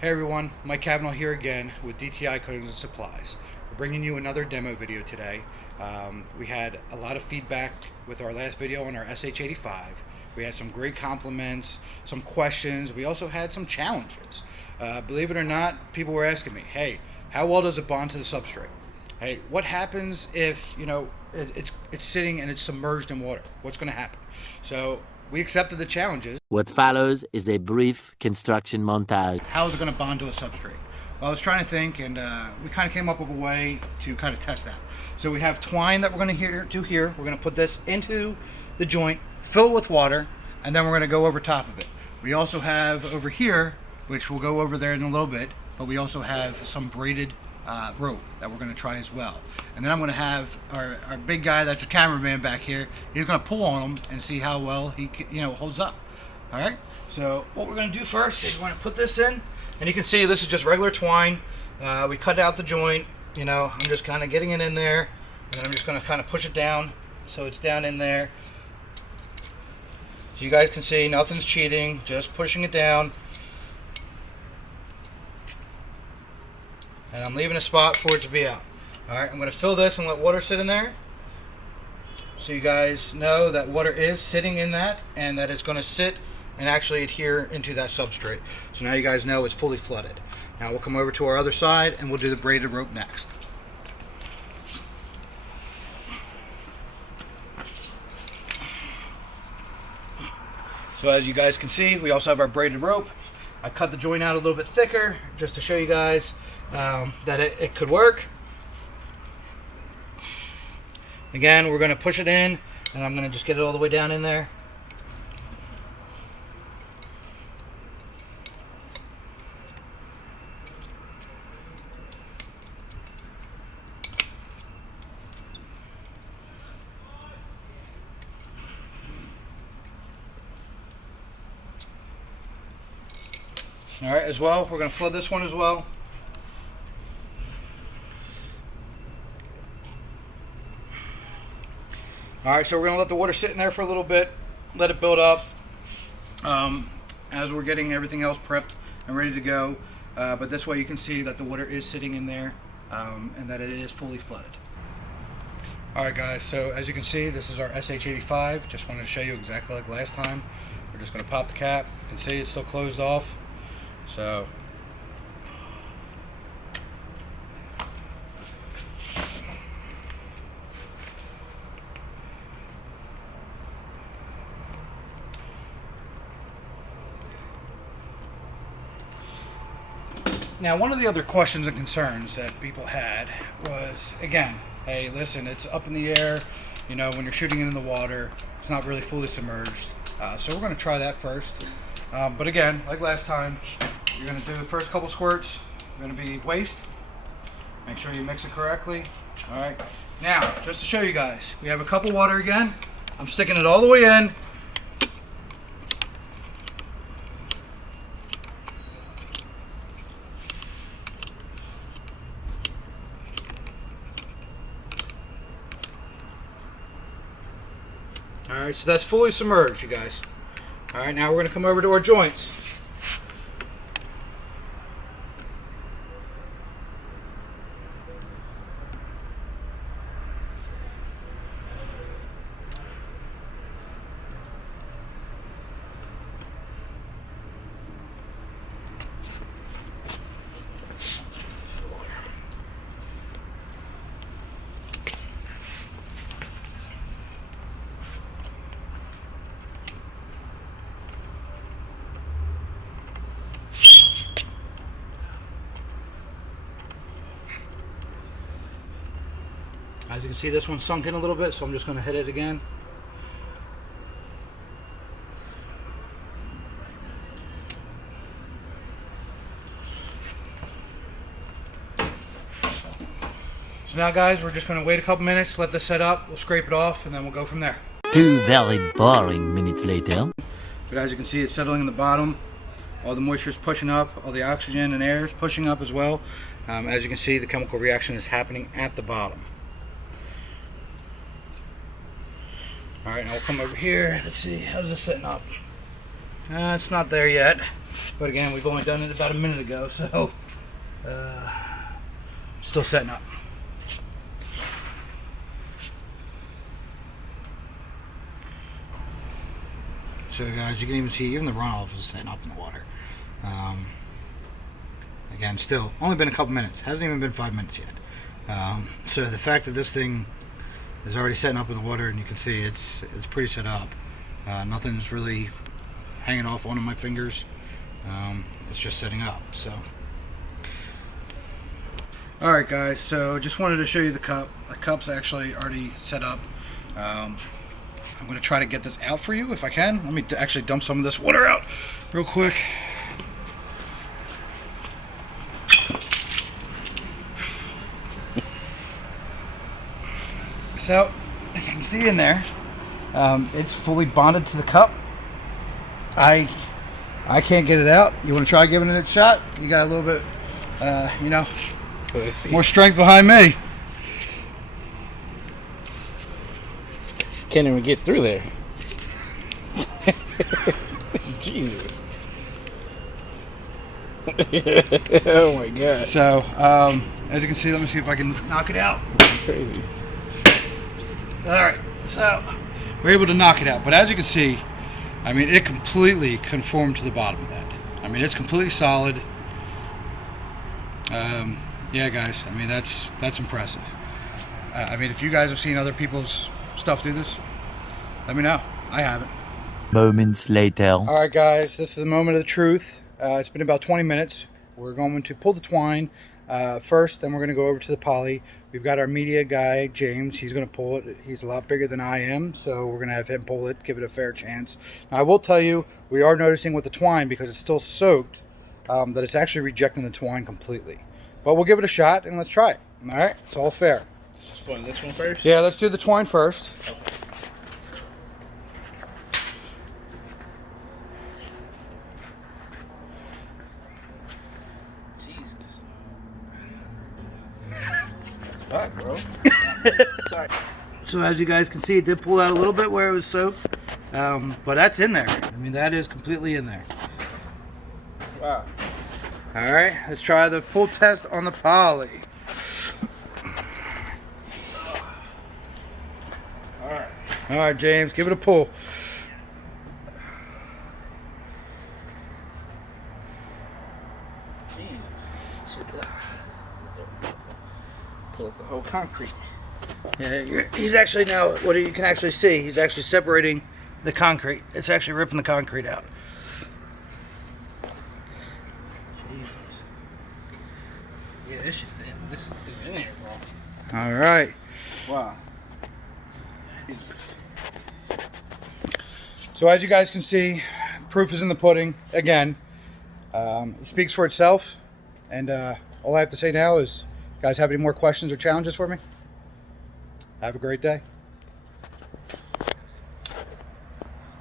Hey everyone, Mike Cavanaugh here again with DTI Coatings and Supplies. We're bringing you another demo video today. We had a lot of feedback with our last video on our Sh-85. We had some great compliments, some questions. We also had some challenges. Believe it or not, people were asking me, hey, how well does it bond to the substrate? Hey, what happens if, it's sitting and it's submerged in water? What's going to happen? So we accepted the challenges. What follows is a brief construction montage. How is it going to bond to a substrate? Well, I was trying to think, and we kind of came up with a way to kind of test that. So we have twine that we're going to do here. We're going to put this into the joint, fill it with water, and then we're going to go over top of it. We also have over here, which we'll go over there in a little bit, but we also have some braided rope that we're going to try as well. And then I'm going to have our big guy that's a cameraman back here. He's going to pull on him and see how well he holds up. All right, so what we're going to do first is we're going to put this in, and you can see this is just regular twine. We cut out the joint. I'm just kind of getting it in there, and then I'm just going to kind of push it down so it's down in there. So you guys can see nothing's cheating, just pushing it down. And I'm leaving a spot for it to be out. All right, I'm going to fill this and let water sit in there, so you guys know that water is sitting in that and that it's going to sit and actually adhere into that substrate. So now you guys know it's fully flooded. Now we'll come over to our other side and we'll do the braided rope next. So as you guys can see, we also have our braided rope. I cut the joint out a little bit thicker just to show you guys that it could work. Again, we're going to push it in, and I'm going to just get it all the way down in there. All right, as well, we're going to flood this one as well. All right, so we're going to let the water sit in there for a little bit, let it build up as we're getting everything else prepped and ready to go. But this way you can see that the water is sitting in there and that it is fully flooded. All right, guys, so as you can see, this is our Sh-85. Just wanted to show you exactly like last time. We're just going to pop the cap. You can see it's still closed off. So now, one of the other questions and concerns that people had was, again, hey, listen, it's up in the air, when you're shooting it in the water, it's not really fully submerged. So we're going to try that first. But again, like last time, you're going to do the first couple squirts. Going to be waste. Make sure you mix it correctly. All right. Now, just to show you guys, we have a cup of water again. I'm sticking it all the way in. All right, so that's fully submerged, you guys. All right, now we're going to come over to our joints. As you can see, this one's sunk in a little bit, so I'm just going to hit it again. So now, guys, we're just going to wait a couple minutes, let this set up, we'll scrape it off, and then we'll go from there. 2 very boring minutes later. But as you can see, it's settling in the bottom. All the moisture is pushing up, all the oxygen and air is pushing up as well. As you can see, the chemical reaction is happening at the bottom. All right, now we'll come over here. Let's see, how's this setting up? It's not there yet, but again, we've only done it about a minute ago, so still setting up. So guys, you can even see even the runoff is setting up in the water. Again, still only been a couple minutes, hasn't even been 5 minutes yet. So the fact that this thing is already setting up in the water, and you can see it's pretty set up. Nothing's really hanging off one of my fingers. It's just setting up. So all right guys, so just wanted to show you the cup. The cup's actually already set up. I'm going to try to get this out for you if I can. Let me actually dump some of this water out real quick. So, if you can see in there, it's fully bonded to the cup. I can't get it out. You want to try giving it a shot? You got a little bit, more strength behind me. Can't even get through there. Jesus. Oh my god. So, as you can see, let me see if I can knock it out. Crazy. Alright, so we're able to knock it out. But as you can see, I mean, it completely conformed to the bottom of that. I mean, it's completely solid. Yeah, guys, I mean, that's impressive. I mean, if you guys have seen other people's stuff do this, let me know. I haven't. Moments later. Alright guys, this is the moment of the truth. It's been about 20 minutes. We're going to pull the twine first, then we're going to go over to the poly. We've got our media guy, James. He's going to pull it. He's a lot bigger than I am, so we're going to have him pull it, give it a fair chance. Now, I will tell you, we are noticing with the twine, because it's still soaked, that it's actually rejecting the twine completely. But we'll give it a shot, and let's try it. Alright, it's all fair. Just pulling this one first? Yeah, let's do the twine first. Okay. Jesus. Fuck, bro. Sorry. So as you guys can see, it did pull out a little bit where it was soaked, but that's in there. I mean, that is completely in there. Wow. All right, let's try the pull test on the poly. All right, James, give it a pull. Jesus. Pull up the whole concrete. Yeah, he's actually now, what you can actually see, he's actually separating the concrete. It's actually ripping the concrete out. Jesus. Yeah, this is in here, bro. All right. Wow. So as you guys can see, proof is in the pudding. Again, it speaks for itself. And all I have to say now is, guys have any more questions or challenges for me? Have a great day.